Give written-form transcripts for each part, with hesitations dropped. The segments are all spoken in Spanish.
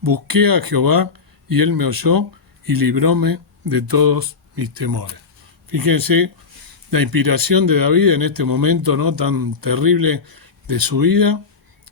Busqué a Jehová y él me oyó y libróme de todos mis temores. Fíjense la inspiración de David en este momento, ¿no?, tan terrible de su vida,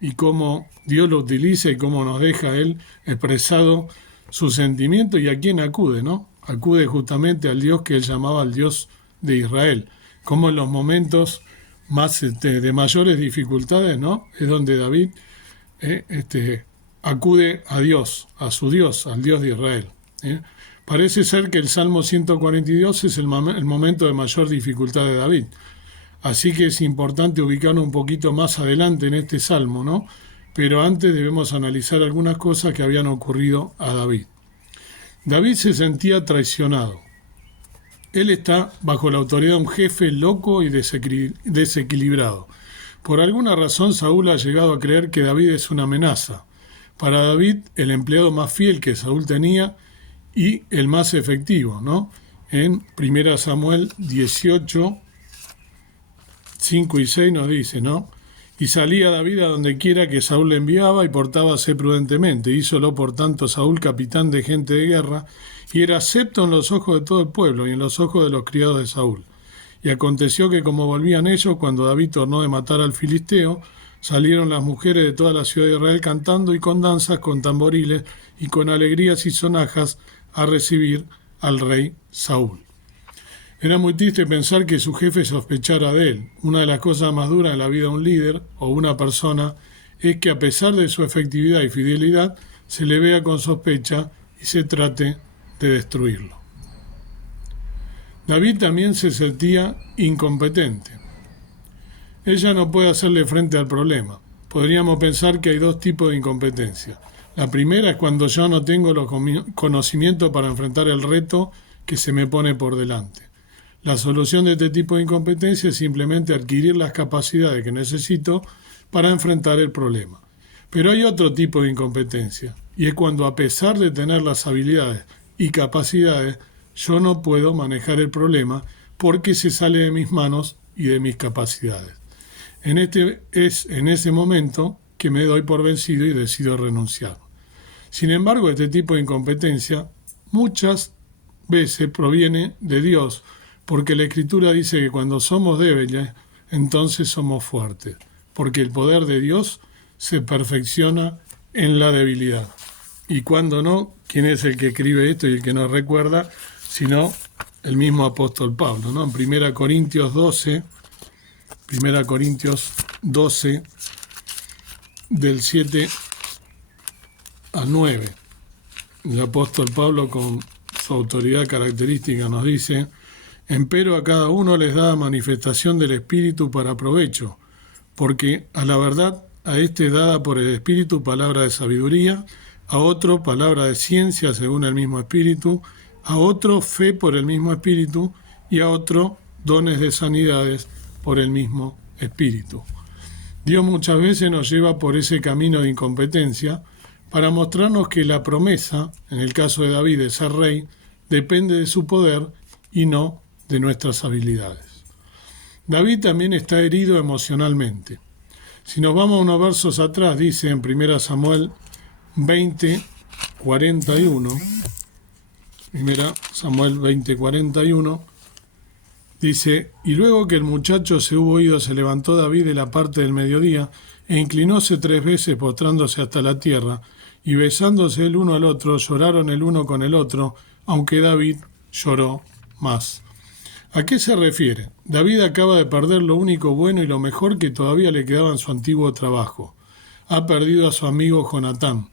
y cómo Dios lo utiliza y cómo nos deja él expresado su sentimiento y a quién acude, ¿no? Acude justamente al Dios que él llamaba el Dios de Israel. Como en los momentos más de mayores dificultades, ¿no?, es donde David acude a Dios, a su Dios, al Dios de Israel. Parece ser que el Salmo 142 es el momento de mayor dificultad de David. Así que es importante ubicarnos un poquito más adelante en este Salmo, ¿no? Pero antes debemos analizar algunas cosas que habían ocurrido a David. David se sentía traicionado. Él está bajo la autoridad de un jefe loco y desequilibrado. Por alguna razón, Saúl ha llegado a creer que David es una amenaza. Para David, el empleado más fiel que Saúl tenía y el más efectivo, ¿no? En 1 Samuel 18, 5 y 6 nos dice, ¿no? Y salía David a donde quiera que Saúl le enviaba y portábase prudentemente. Hízolo por tanto Saúl capitán de gente de guerra, y era acepto en los ojos de todo el pueblo y en los ojos de los criados de Saúl. Y aconteció que como volvían ellos, cuando David tornó de matar al filisteo, salieron las mujeres de toda la ciudad de Israel cantando y con danzas, con tamboriles y con alegrías y sonajas a recibir al rey Saúl. Era muy triste pensar que su jefe sospechara de él. Una de las cosas más duras en la vida de un líder o una persona es que a pesar de su efectividad y fidelidad, se le vea con sospecha y se trate de destruirlo. David también se sentía incompetente. Ella no puede hacerle frente al problema. Podríamos pensar que hay dos tipos de incompetencia. La primera es cuando yo no tengo los conocimientos para enfrentar el reto que se me pone por delante. La solución de este tipo de incompetencia es simplemente adquirir las capacidades que necesito para enfrentar el problema. Pero hay otro tipo de incompetencia, y es cuando a pesar de tener las habilidades y capacidades, yo no puedo manejar el problema porque se sale de mis manos y de mis capacidades. Es en ese momento que me doy por vencido y decido renunciar. Sin embargo, este tipo de incompetencia muchas veces proviene de Dios, porque la Escritura dice que cuando somos débiles, entonces somos fuertes, porque el poder de Dios se perfecciona en la debilidad. Y cuando no, ¿quién es el que escribe esto y el que nos recuerda? Sino el mismo apóstol Pablo, ¿no? En 1 Corintios 12, del 7 al 9, el apóstol Pablo, con su autoridad característica, nos dice: empero a cada uno les da manifestación del Espíritu para provecho, porque a la verdad a este es dada por el Espíritu palabra de sabiduría, a otro palabra de ciencia según el mismo Espíritu, a otro fe por el mismo Espíritu, y a otro dones de sanidades por el mismo Espíritu. Dios muchas veces nos lleva por ese camino de incompetencia para mostrarnos que la promesa, en el caso de David de ser rey, depende de su poder y no de nuestras habilidades. David también está herido emocionalmente. Si nos vamos unos versos atrás, dice en 1 Samuel 20:41, 1 Samuel 20:41, dice: y luego que el muchacho se hubo ido, se levantó David de la parte del mediodía, e inclinóse 3 veces postrándose hasta la tierra, y besándose el uno al otro, lloraron el uno con el otro, aunque David lloró más. ¿A qué se refiere? David acaba de perder lo único bueno y lo mejor que todavía le quedaba en su antiguo trabajo. Ha perdido a su amigo Jonatán.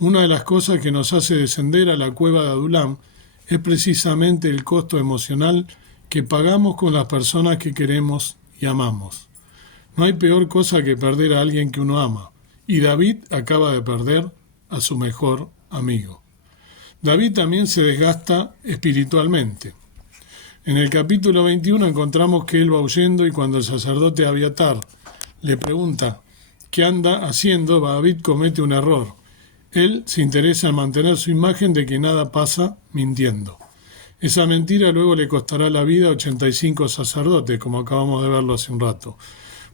Una de las cosas que nos hace descender a la cueva de Adulam es precisamente el costo emocional que pagamos con las personas que queremos y amamos. No hay peor cosa que perder a alguien que uno ama, y David acaba de perder a su mejor amigo. David también se desgasta espiritualmente. En el capítulo 21 encontramos que él va huyendo, y cuando el sacerdote Abiatar le pregunta qué anda haciendo, David comete un error. Él se interesa en mantener su imagen de que nada pasa mintiendo. Esa mentira luego le costará la vida a 85 sacerdotes, como acabamos de verlo hace un rato.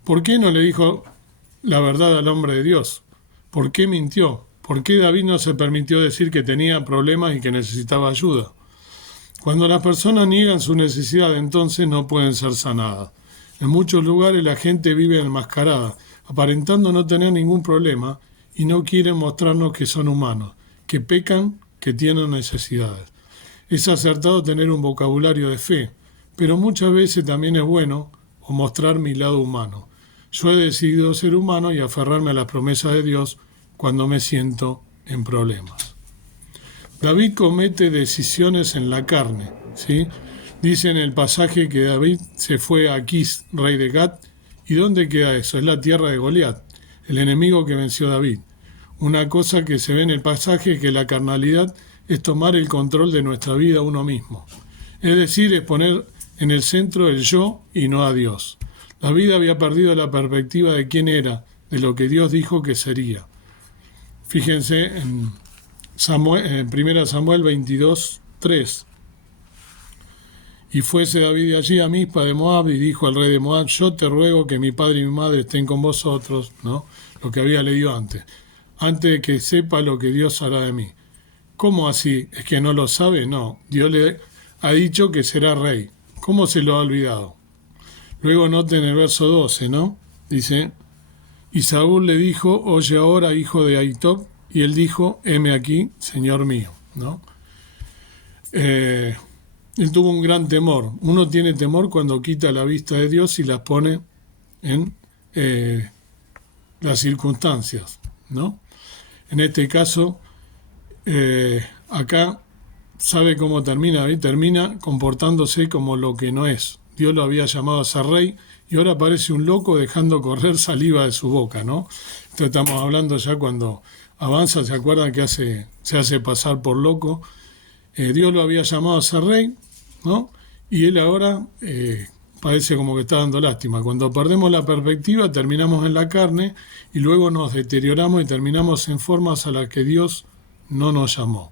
¿Por qué no le dijo la verdad al hombre de Dios? ¿Por qué mintió? ¿Por qué David no se permitió decir que tenía problemas y que necesitaba ayuda? Cuando las personas niegan su necesidad, entonces no pueden ser sanadas. En muchos lugares la gente vive enmascarada, aparentando no tener ningún problema y no quieren mostrarnos que son humanos, que pecan, que tienen necesidades. Es acertado tener un vocabulario de fe, pero muchas veces también es bueno mostrar mi lado humano. Yo he decidido ser humano y aferrarme a las promesas de Dios cuando me siento en problemas. David comete decisiones en la carne, ¿sí? Dice en el pasaje que David se fue a Aquís, rey de Gat. ¿Y dónde queda eso? Es la tierra de Goliat, el enemigo que venció a David. Una cosa que se ve en el pasaje es que la carnalidad es tomar el control de nuestra vida uno mismo. Es decir, es poner en el centro el yo y no a Dios. David había perdido la perspectiva de quién era, de lo que Dios dijo que sería. Fíjense en 1 Samuel 22:3. Y fuese David de allí a Mizpa de Moab y dijo al rey de Moab: yo te ruego que mi padre y mi madre estén con vosotros, ¿no? Lo que había leído antes de que sepa lo que Dios hará de mí. ¿Cómo así? ¿Es que no lo sabe? No, Dios le ha dicho que será rey. ¿Cómo se lo ha olvidado? Luego noten el verso 12, ¿no? Dice: y Saúl le dijo: oye ahora, hijo de Ahitob. Y él dijo: heme aquí, señor mío, ¿no? Él tuvo un gran temor. Uno tiene temor cuando quita la vista de Dios y las pone en las circunstancias, ¿no? En este caso, acá, ¿sabe cómo termina? Termina comportándose como lo que no es. Dios lo había llamado a ser rey y ahora parece un loco dejando correr saliva de su boca, ¿no? Esto estamos hablando ya cuando avanza, ¿se acuerdan que se hace pasar por loco? Dios lo había llamado a ser rey, ¿no? Y él ahora parece como que está dando lástima. Cuando perdemos la perspectiva, terminamos en la carne y luego nos deterioramos y terminamos en formas a las que Dios no nos llamó.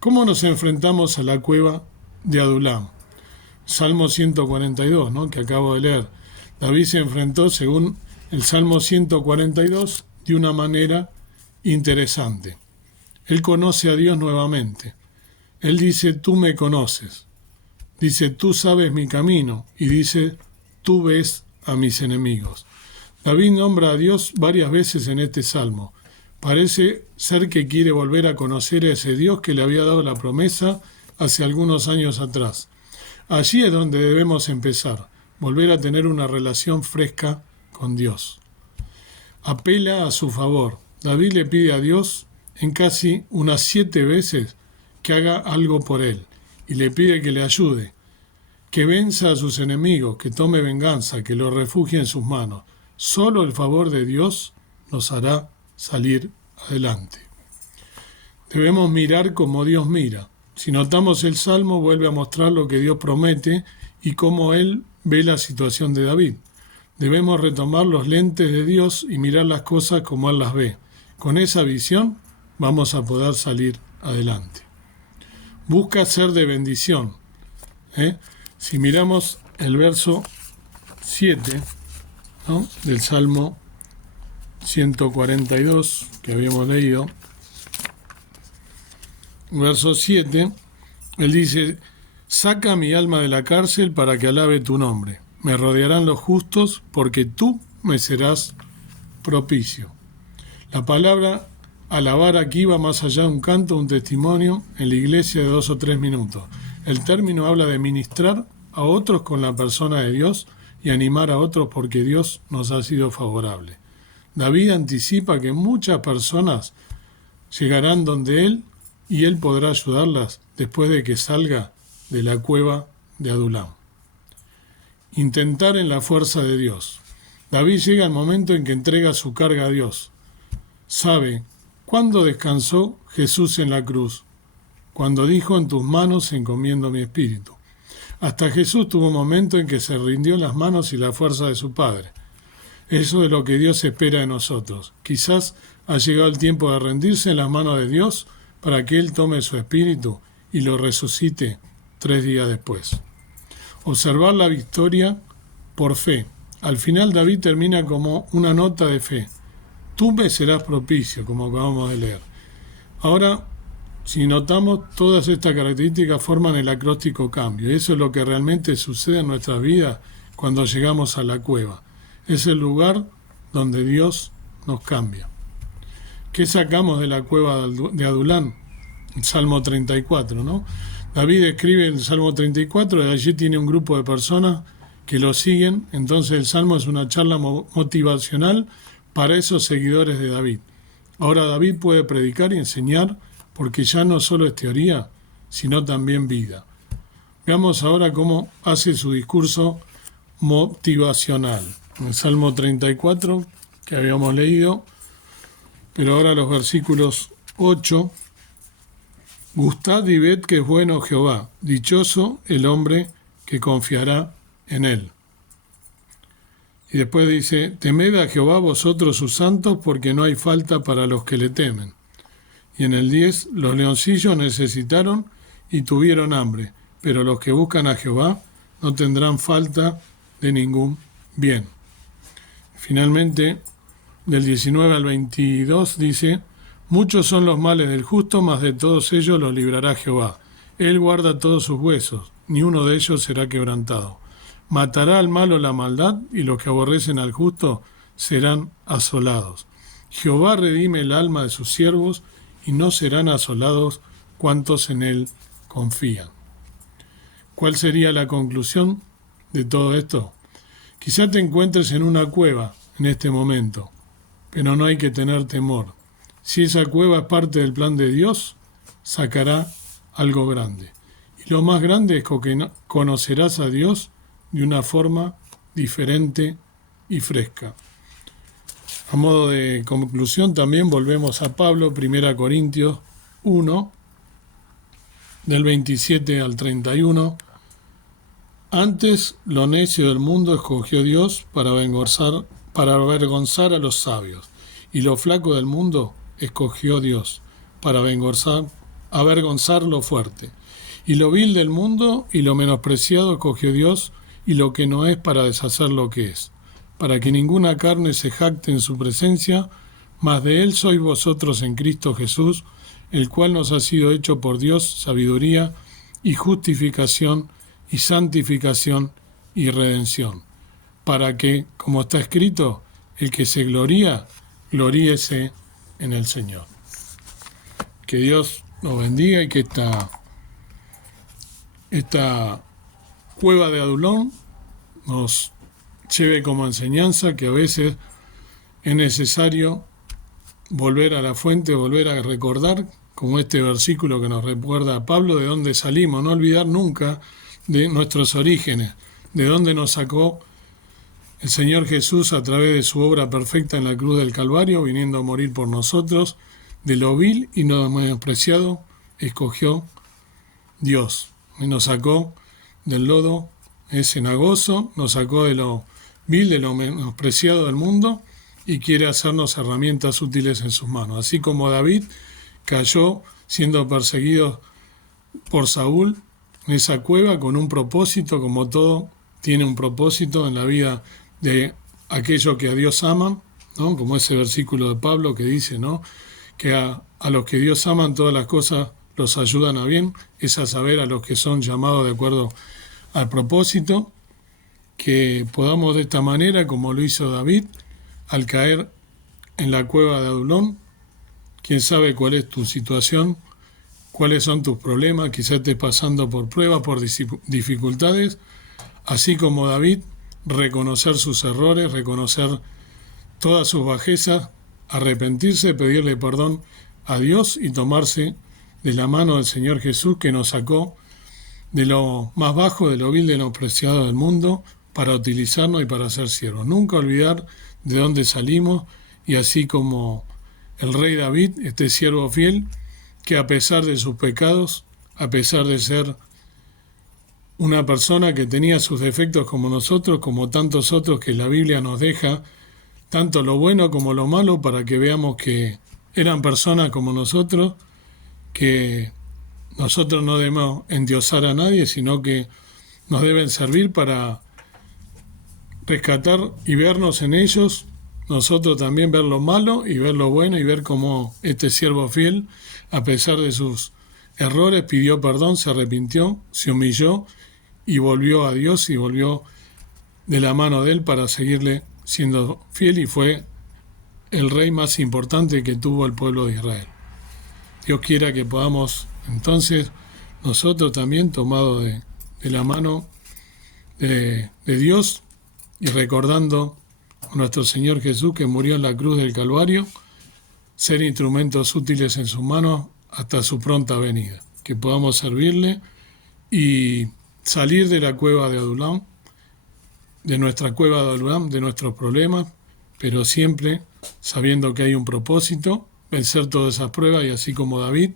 ¿Cómo nos enfrentamos a la cueva de Adulam? Salmo 142, ¿no? Que acabo de leer. David se enfrentó, según el Salmo 142, de una manera interesante. Él conoce a Dios nuevamente. Él dice: tú me conoces. Dice: tú sabes mi camino. Y dice: tú ves a mis enemigos. David nombra a Dios varias veces en este salmo. Parece ser que quiere volver a conocer a ese Dios que le había dado la promesa hace algunos años atrás. Allí es donde debemos empezar, volver a tener una relación fresca con Dios. Apela a su favor. David le pide a Dios en casi unas 7 veces que haga algo por él y le pide que le ayude, que venza a sus enemigos, que tome venganza, que lo refugie en sus manos. Solo el favor de Dios nos hará salir adelante. Debemos mirar como Dios mira. Si notamos el Salmo, vuelve a mostrar lo que Dios promete y cómo Él ve la situación de David. Debemos retomar los lentes de Dios y mirar las cosas como Él las ve. Con esa visión vamos a poder salir adelante. Busca ser de bendición. Si miramos el verso 7, ¿no?, del Salmo 142 que habíamos leído, verso 7, él dice: saca mi alma de la cárcel para que alabe tu nombre. Me rodearán los justos porque tú me serás propicio. La palabra alabar aquí va más allá de un canto, un testimonio en la iglesia de 2 o 3 minutos. El término habla de ministrar a otros con la persona de Dios y animar a otros porque Dios nos ha sido favorable. David anticipa que muchas personas llegarán donde él y él podrá ayudarlas después de que salga de la cueva de Adulam. Intentar en la fuerza de Dios. David llega al momento en que entrega su carga a Dios. Sabe cuándo descansó Jesús en la cruz, cuando dijo: en tus manos encomiendo mi espíritu. Hasta Jesús tuvo un momento en que se rindió en las manos y la fuerza de su Padre. Eso es lo que Dios espera de nosotros. Quizás ha llegado el tiempo de rendirse en las manos de Dios para que Él tome su espíritu y lo resucite 3 días después. Observar la victoria por fe. Al final David termina como una nota de fe. tú me serás propicio, como acabamos de leer. Ahora, si notamos, todas estas características forman el acróstico cambio. Y eso es lo que realmente sucede en nuestras vidas cuando llegamos a la cueva. Es el lugar donde Dios nos cambia. ¿Qué sacamos de la cueva de Adulán? El Salmo 34, ¿no? David escribe el Salmo 34 y allí tiene un grupo de personas que lo siguen. Entonces el Salmo es una charla motivacional para esos seguidores de David. Ahora David puede predicar y enseñar porque ya no solo es teoría, sino también vida. Veamos ahora cómo hace su discurso motivacional. En el Salmo 34, que habíamos leído, pero ahora los versículos 8. Gustad y ved que es bueno Jehová, dichoso el hombre que confiará en él. Y después dice, temed a Jehová vosotros sus santos, porque no hay falta para los que le temen. Y en el 10, los leoncillos necesitaron y tuvieron hambre, pero los que buscan a Jehová no tendrán falta de ningún bien. Finalmente, del 19 al 22 dice, muchos son los males del justo, mas de todos ellos los librará Jehová. Él guarda todos sus huesos, ni uno de ellos será quebrantado. Matará al malo la maldad, y los que aborrecen al justo serán asolados. Jehová redime el alma de sus siervos, y no serán asolados cuantos en él confían. ¿Cuál sería la conclusión de todo esto? Quizá te encuentres en una cueva en este momento, pero no hay que tener temor. Si esa cueva es parte del plan de Dios, sacará algo grande. Y lo más grande es que conocerás a Dios de una forma diferente y fresca. A modo de conclusión también volvemos a Pablo, 1 Corintios 1, del 27 al 31. Antes lo necio del mundo escogió Dios para avergonzar a los sabios, y lo flaco del mundo escogió Dios para avergonzar lo fuerte. Y lo vil del mundo y lo menospreciado escogió Dios, y lo que no es para deshacer lo que es, para que ninguna carne se jacte en su presencia, mas de él sois vosotros en Cristo Jesús, el cual nos ha sido hecho por Dios sabiduría y justificación y santificación y redención, para que, como está escrito, el que se gloría, gloríese en el Señor. Que Dios nos bendiga y que esta cueva de Adulón nos lleve como enseñanza que a veces es necesario volver a la fuente, volver a recordar, como este versículo que nos recuerda a Pablo, de dónde salimos, no olvidar nunca de nuestros orígenes, de dónde nos sacó el Señor Jesús a través de su obra perfecta en la cruz del Calvario, viniendo a morir por nosotros. De lo vil y no menospreciado escogió Dios, y nos sacó del lodo cenagoso, nos sacó de lo vil, de lo menospreciado del mundo, y quiere hacernos herramientas útiles en sus manos. Así como David cayó siendo perseguido por Saúl en esa cueva con un propósito, como todo tiene un propósito en la vida de aquellos que a Dios aman, ¿no? Como ese versículo de Pablo que dice, ¿no?, que a los que Dios aman todas las cosas los ayudan a bien, es a saber, a los que son llamados de acuerdo al propósito, que podamos de esta manera, como lo hizo David, al caer en la cueva de Adulón. Quién sabe cuál es tu situación, cuáles son tus problemas, quizás estés pasando por pruebas, por dificultades, así como David, reconocer sus errores, reconocer todas sus bajezas, arrepentirse, pedirle perdón a Dios y tomarse de la mano del Señor Jesús, que nos sacó de lo más bajo, de lo vil, de lo preciado del mundo, para utilizarnos y para ser siervos. Nunca olvidar de dónde salimos, y así como el rey David, este siervo fiel, que a pesar de sus pecados, a pesar de ser una persona que tenía sus defectos como nosotros, como tantos otros que la Biblia nos deja, tanto lo bueno como lo malo, para que veamos que eran personas como nosotros, que nosotros no debemos endiosar a nadie, sino que nos deben servir para rescatar y vernos en ellos, nosotros también ver lo malo y ver lo bueno y ver cómo este siervo fiel, a pesar de sus errores, pidió perdón, se arrepintió, se humilló y volvió a Dios y volvió de la mano de Él para seguirle siendo fiel, y fue el rey más importante que tuvo el pueblo de Israel. Dios quiera que podamos entonces nosotros también, tomados de la mano de Dios y recordando a nuestro Señor Jesús que murió en la cruz del Calvario, ser instrumentos útiles en sus manos hasta su pronta venida, que podamos servirle y salir de la cueva de Adulam, de nuestra cueva de Adulam, de nuestros problemas, pero siempre sabiendo que hay un propósito, vencer todas esas pruebas y así como David,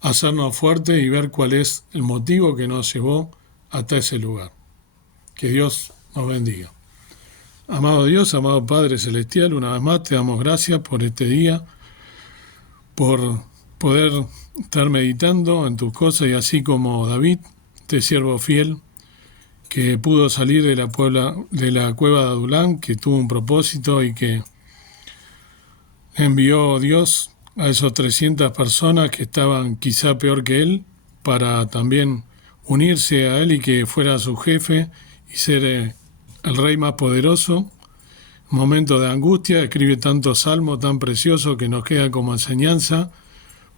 hacernos fuertes y ver cuál es el motivo que nos llevó hasta ese lugar. Que Dios nos bendiga. Amado Dios, amado Padre Celestial, una vez más te damos gracias por este día, por poder estar meditando en tus cosas y así como David, este siervo fiel, que pudo salir de la cueva de Adulán, que tuvo un propósito y que envió Dios a esos 300 personas que estaban quizá peor que él, para también unirse a él y que fuera su jefe y ser el rey más poderoso. Momento de angustia, escribe tantos salmos tan preciosos que nos queda como enseñanza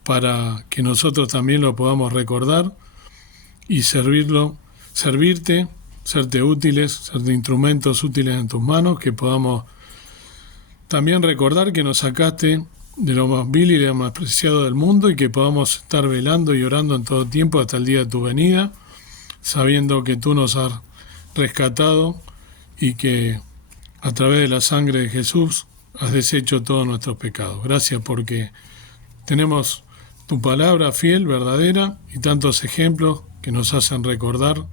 para que nosotros también lo podamos recordar y servirte, serte útiles, serte instrumentos útiles en tus manos, que podamos también recordar que nos sacaste de lo más vil y de lo más preciado del mundo y que podamos estar velando y orando en todo tiempo hasta el día de tu venida, sabiendo que tú nos has rescatado y que a través de la sangre de Jesús has deshecho todos nuestros pecados. Gracias porque tenemos tu palabra fiel, verdadera y tantos ejemplos que nos hacen recordar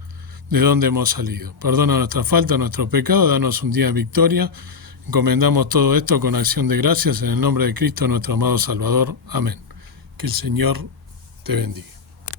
de dónde hemos salido. Perdona nuestra falta, nuestro pecado, danos un día de victoria. Encomendamos todo esto con acción de gracias en el nombre de Cristo, nuestro amado Salvador. Amén. Que el Señor te bendiga.